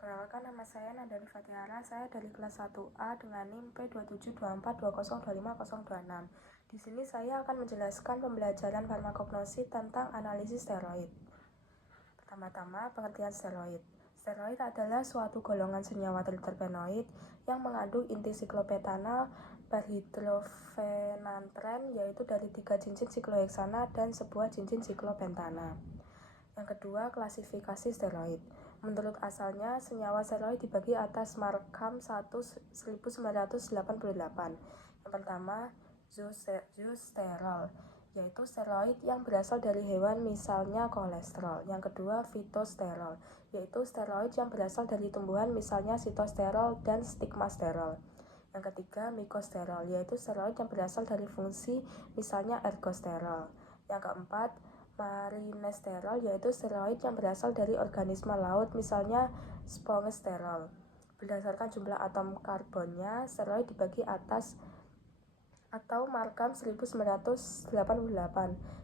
Perkenalkan, nama saya Nandali Fatiara. Saya dari kelas 1A dengan NIM P2724205026. Di sini saya akan menjelaskan pembelajaran farmakognosi tentang analisis steroid. Pertama-tama, pengertian steroid. Steroid adalah suatu golongan senyawa terpenoid yang mengandung inti siklopentanal berhidrofenantren, yaitu dari 3 cincin sikloheksana dan sebuah cincin siklopentana. Yang kedua, klasifikasi steroid. Menurut asalnya, senyawa steroid dibagi atas Markham 1988. Yang pertama, zoosterol, yaitu steroid yang berasal dari hewan, misalnya kolesterol. Yang kedua, fitosterol, yaitu steroid yang berasal dari tumbuhan, misalnya sitosterol dan stigmasterol. Yang ketiga, mikosterol, yaitu steroid yang berasal dari fungsi, misalnya ergosterol. Yang keempat, marinesterol, yaitu steroid yang berasal dari organisme laut, misalnya spongesterol. Berdasarkan jumlah atom karbonnya, steroid dibagi atas atau Markham 1988.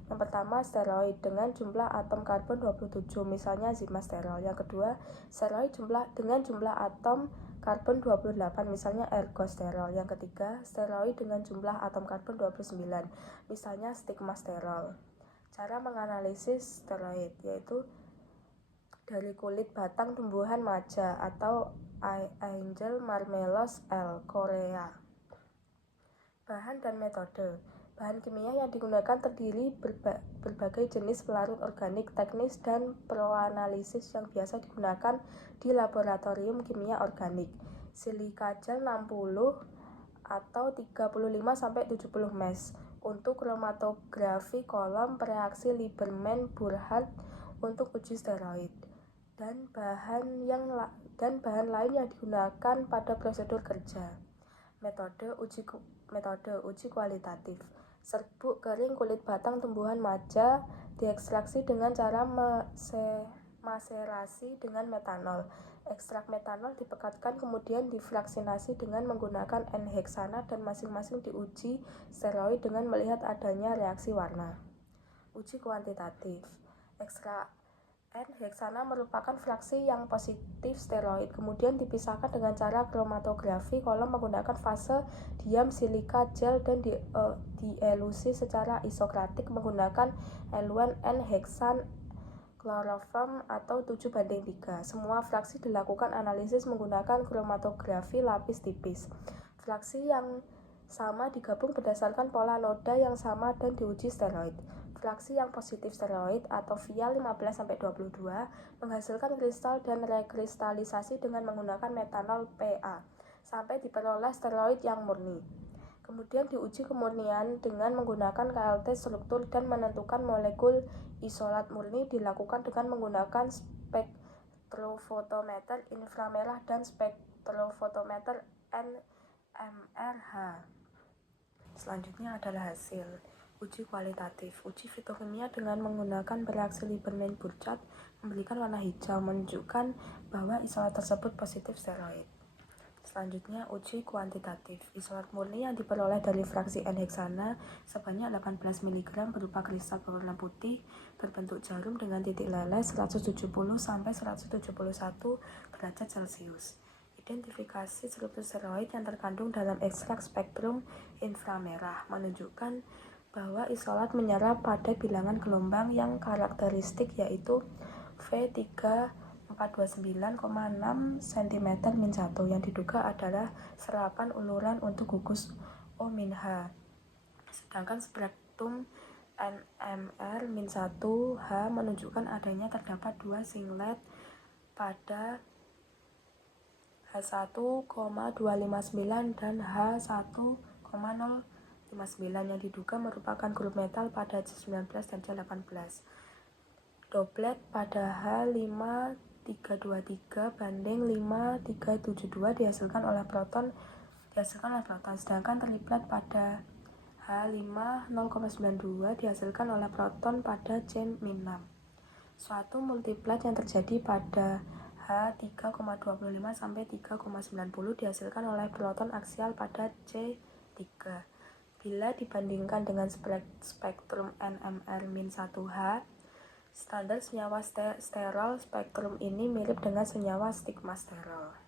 Yang pertama, steroid dengan jumlah atom karbon 27, misalnya zimasterol. Yang kedua, steroid dengan jumlah atom karbon 28, misalnya ergosterol. Yang ketiga, steroid dengan jumlah atom karbon 29, misalnya stigmasterol. Cara menganalisis steroid yaitu dari kulit batang tumbuhan maja atau Angel Marmelos L. Korea. Bahan dan metode. Bahan kimia yang digunakan terdiri berbagai jenis pelarut organik, teknis, dan proanalisis yang biasa digunakan di laboratorium kimia organik. Silika gel 60 atau 35-70 mes untuk kromatografi kolom reaksi Lieberman-Burkhardt untuk uji steroid, dan bahan lain yang digunakan pada prosedur kerja. Metode uji kualitatif. Serbuk kering kulit batang tumbuhan maja diekstraksi dengan cara maserasi dengan metanol. Ekstrak metanol dipekatkan kemudian difraksinasi dengan menggunakan N-heksana dan masing-masing diuji steroid dengan melihat adanya reaksi warna. Uji kuantitatif. Ekstrak N-heksana merupakan fraksi yang positif steroid, kemudian dipisahkan dengan cara kromatografi kolom menggunakan fase diam silika gel dan dielusi secara isokratik menggunakan eluan N-heksan kloroform atau 7:3. Semua fraksi dilakukan analisis menggunakan kromatografi lapis tipis. Fraksi yang sama digabung berdasarkan pola noda yang sama dan diuji steroid. Fraksi yang positif steroid atau via 15-22 menghasilkan kristal dan rekristalisasi dengan menggunakan metanol PA sampai diperoleh steroid yang murni. Kemudian diuji kemurnian dengan menggunakan KLT struktur dan menentukan molekul isolat murni dilakukan dengan menggunakan spektrofotometer inframerah dan spektrofotometer NMRH. Selanjutnya adalah hasil uji kualitatif. Uji fitokimia dengan menggunakan bereaksi Lieberman-Burkhardt memberikan warna hijau, menunjukkan bahwa isolat tersebut positif steroid. Selanjutnya, uji kuantitatif. Isolat murni yang diperoleh dari fraksi N-heksana sebanyak 18 mg berupa kristal berwarna putih berbentuk jarum dengan titik leleh 170-171 derajat Celcius. Identifikasi struktur steroid yang terkandung dalam ekstrak spektrum inframerah menunjukkan bahwa isolat menyerap pada bilangan gelombang yang karakteristik yaitu V3429,6 cm-1 yang diduga adalah serapan uluran untuk gugus O-H. Sedangkan spektrum NMR-1H menunjukkan adanya terdapat 2 singlet pada H1,259 dan H1,059 yang diduga merupakan grup metal pada J19 dan J18. Doblet pada H5323 banding 5372 dihasilkan oleh proton, sedangkan triplet pada H5,092 dihasilkan oleh proton pada J-6. Suatu multiplet yang terjadi pada H3,25 sampai 3,90 dihasilkan oleh proton aksial pada C3. Bila dibandingkan dengan spektrum NMR-1H, Standar senyawa sterol spektrum ini mirip dengan senyawa stigmasterol.